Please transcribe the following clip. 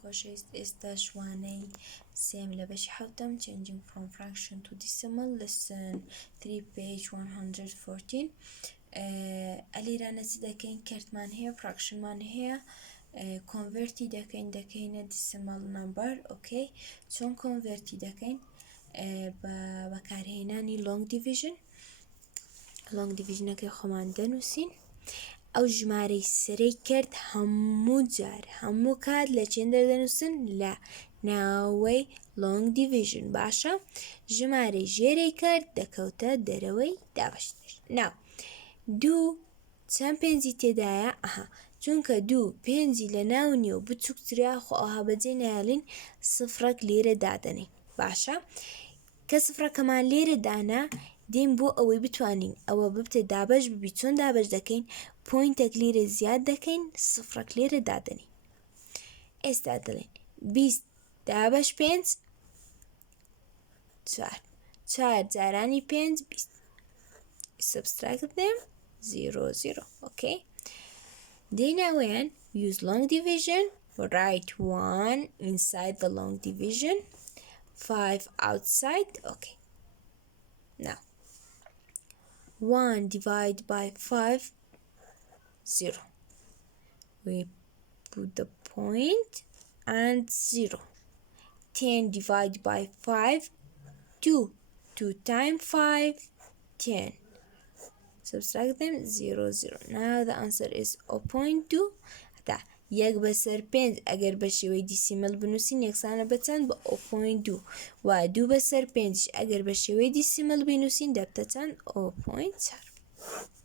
خۆشەویست ئێستا شوانەی سێم لە بەشی حوتم changing from fraction to decimal lesson 3 page 114 ئەلێرانە چی دەکەین کەرتمان هەیە fraction-مان هەیە convert-ی دەکەینە decimal number ئۆکەی چۆن convert-ی دەکەین بە بەکارهێنانی long division-ەکەی خۆمان دەنووسین ئەو ژمارەی سەرەی کرد هەموو جار هەموو کات لە چێندە دەنووسن لە ناوەی long division باشە ژمارەی ژێرەی کرد دەکەوتە دەرەوەی دابەشێنەر ناو دوو چەند پێنجی تێدایە چونکە دوو پێنجی لە ناو نییە و بچووکترا خۆ ئەوها بەجێ نایڵین سفرەک لێرە دادەنین باشە کە سفرەکەمان لێرە دانا دێن بۆ ئەوەی بتوانین ئەوە ببتە دابەش ببی چۆن دابەش دەکەین پۆینتێک لێرە زیاد دەکەین سفرەک لێرە دادەنین ئێستا دەڵێن 20 دابەش 5 4 جارانی 5 20 subtract them 0 0 okay دێناوەیان use long division write 1 inside the long division 5 outside okay now 1 divided by 5 0 we put the point and 0 10 divided by 5 2 times 5 10 subtract them 0 0 now the answer is 0.2 هەتا یەک بەسەر 5 ئەگەر بە شێوەی دیسیمەل بنووسین یەکسانە بە چەند بە 0.2 و 2 بەسەر 5 ئەگەر بە شێوەی دیسیمەل بنووسین دەبتە چەند 0.4